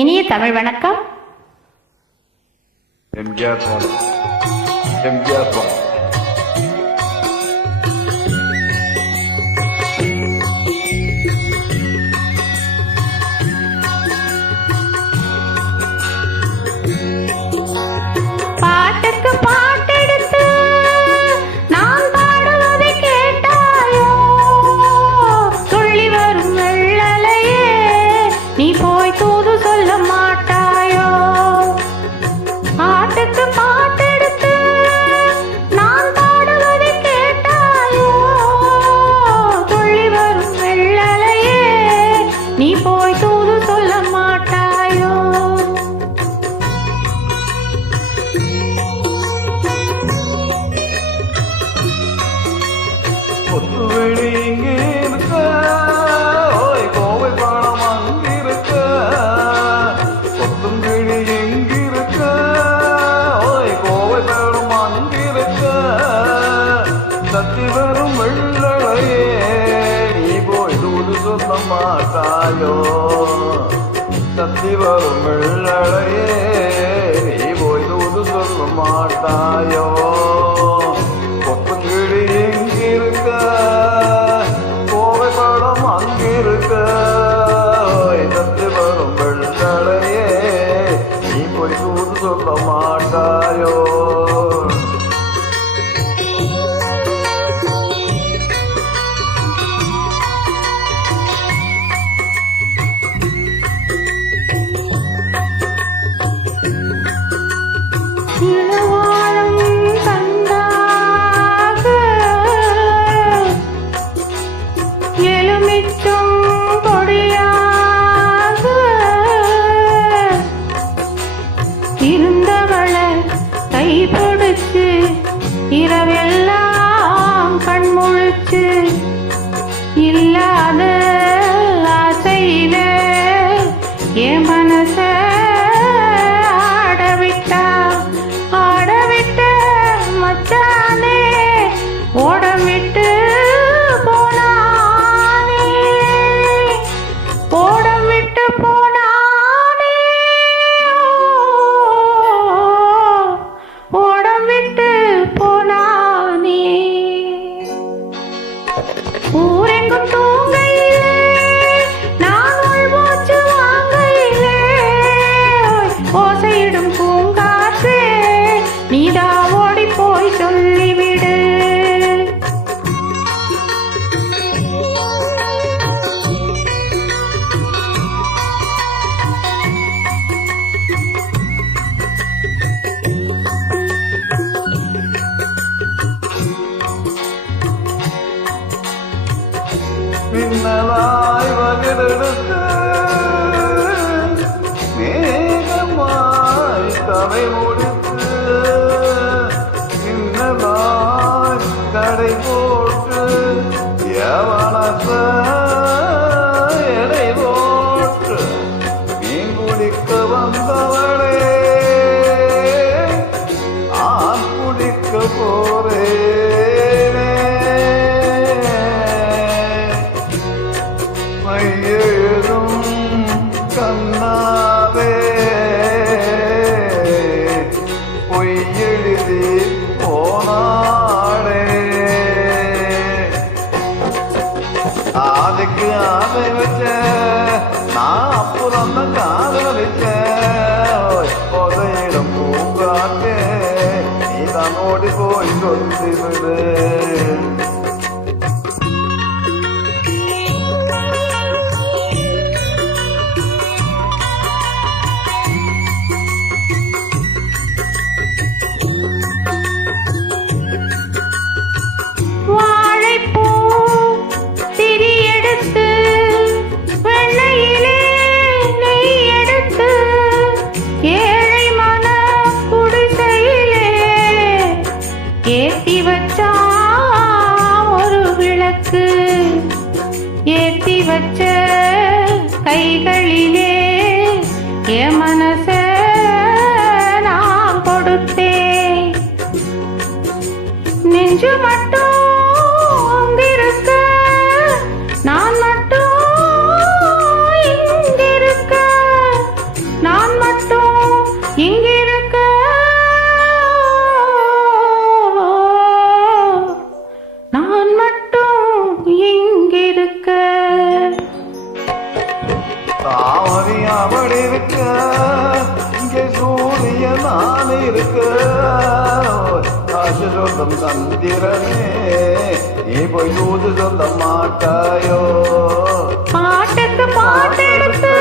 இனிய தமிழ் வணக்கம். எம்ஜிஆர் பாட்டுக்கு பாட்டெடுத்து நான் பாடுவதை கேட்டாயோ, துள்ளி வரும் வெள்ளலையே நீ போய் தூது சொல்ல மாட்டாயோ. பாட்டுக்கு பாட்டெடுத்து நான் பாடுவதை கேட்டாயோ, துள்ளி வரும் வெள்ளலையே நீ போய் தூது சொல்ல மாட்டாயோ. கொத்துவெளி இங்கே இருக்க, ஓய் கோவை பாடம் அங்கிருக்க, கொத்துங்கிழி எங்கிருக்க, ஓய் கோவை பாடம் அங்கிருக்க, தத்தி வரும் வெள்ளலையே நீ போய் தூது சொல்ல மாட்டாயோ. தத்தி வரும் வெள்ளலையே நீ போய் தூது சொல்ல மாட்டாயோ. கொத்துங்கிழி எங்கிருக்க, கோவை படம் அங்கிருக்க, தத்தி வரும் வெள்ளலையே நீ போய் தூது சொல்ல மாட்டாயோ. இளவாழம் தந்தாக எலுமிச்சம் கொடியாக இருந்தவளை கைப்பிடிச்சு இரவெல்லாம் கண்முழிச்சு இல்லாத ஆசையில என் மனச ஆடவிட்ட மச்சானே, ஓடமிட்டு போனானே, ஓடமிட்டு போனானே, ஓடமிட்டு போனானே. ஊரெங்கும் தூங்கையிலே நான் உள்மூச்சு வாங்கையிலே, ஓசையிடும் பூங்காற்றே நீதா ஓடி போய் சொல்லிவிடு. மின்னலாய் வகிடெடுத்து மேகமாய் தலை முடித்து, மின்னலாய் கடை போட்டு எவனச எடை போட்டு மீன் குடிக்க வந்தவளே ஆண் குடிக்க போறேனே. மையெழுதும் கண்ணாவே பொய்யெழுதி போனாடே. ஆதைக்கு ஆதை வச்ச நான் அப்புறம் தான் காதலிச்சேன். புதையிடம் பூங்காற்றே நீ தான் ஓடி போய் சொல்லிவிடு. வாழைப்பூ திரி எடுத்து வெள்ளையிலே நெய் எடுத்து ஏழை மன குடிசையிலே ஏத்தி வச்சா ஒரு விளக்கு, ஏத்தி வச்ச கைகளிலே என் மனச நான் கொடுத்தேன். நெஞ்சு மட்டும் அங்கிருக்க, நான் மட்டும் இங்கிருக்க. இருக்கு ஆசை சொல்லும் சந்திரனே நீ போய் ஊது சொல்ல மாட்டாயோ பாட்டுக்கு பாட்டெடுத்து